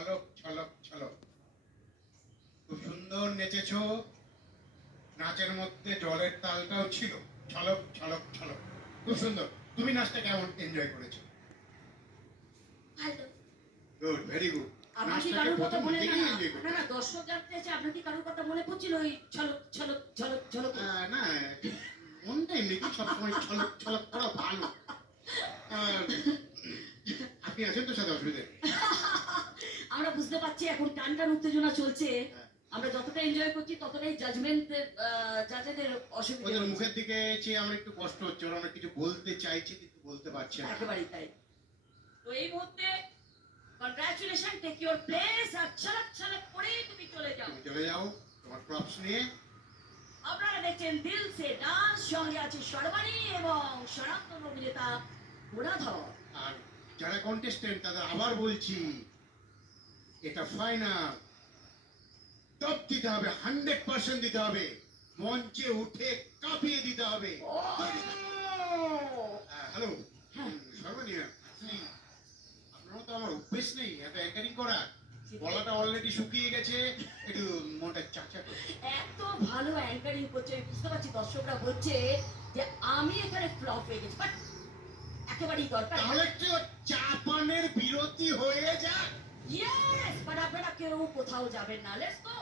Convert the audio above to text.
ঝলক ঝলক ঝলক। খুব সুন্দর নেচেছো। নাচের মধ্যে জলের তালটাও ছিল। ঝলক ঝলক ঝলক। খুব সুন্দর। তুমি নাচটা কেমন এনজয় করেছ? ভালো। গুড ভেরি গুড আমার কি কারোর কথা মনে না না না না দর্শক জানতে চাইছে আপনার কি কারোর কথা মনে পড়ছিল ওই ছলক ছলক ছলক ছলক না মনটা এমনি সবসময় ছলক ছলক করা ভালো। আপনি আছেন তো সাথে অসুবিধা। আমরা বুঝতে পারছি এখন টান টান উত্তেজনা চলছে। হ্যাঁ। আমরা যতটা এনজয় করছি ততটাই জাজমেন্ট জাজেদের অসুবিধা মুখের দিকে চেয়ে আমার একটু কষ্ট হচ্ছে ওরা অনেক কিছু বলতে চাইছে কিন্তু বলতে পারছে না। একেবারেই তাই। তো এই মুহূর্তে কনগ্রাচুলেশন টেক ইউর প্লেস আর ছলক ছলক করে তুমি চলে যাও। চলে যাও তোমার ক্রপস নিয়ে। আপনারা দেখছেন দিল সে ডান্স সঙ্গে আছে সর্বাণী এবং সনাতন অভিনেতা গুণাধর আর যারা কন্টেস্টেন্ট তাদের আবার বলছি এটা ফাইনাল টপ দিতে হবে হান্ড্রেড পার্সেন্ট দিতে হবে। মঞ্চে উঠে কাঁপিয়ে দিতে হবে। হ্যালো সর্বনীয় আপনারও তো আমার অভ্যেস নেই এত অ্যাঙ্কারিং করা গলাটা অলরেডি শুকিয়ে গেছে একটু মনটা চাচা এত ভালো অ্যাঙ্কারিং করছে আমি বুঝতে পারছি দর্শকরা বলছে যে আমি এখানে ফ্লপ হয়ে গেছি বাট একেবারেই দরকার। তাহলে চাপানের বিরতি হয়ে যাক। ইয়েস বাট আপনারা কেউ কোথাও যাবেন না লেটস গো.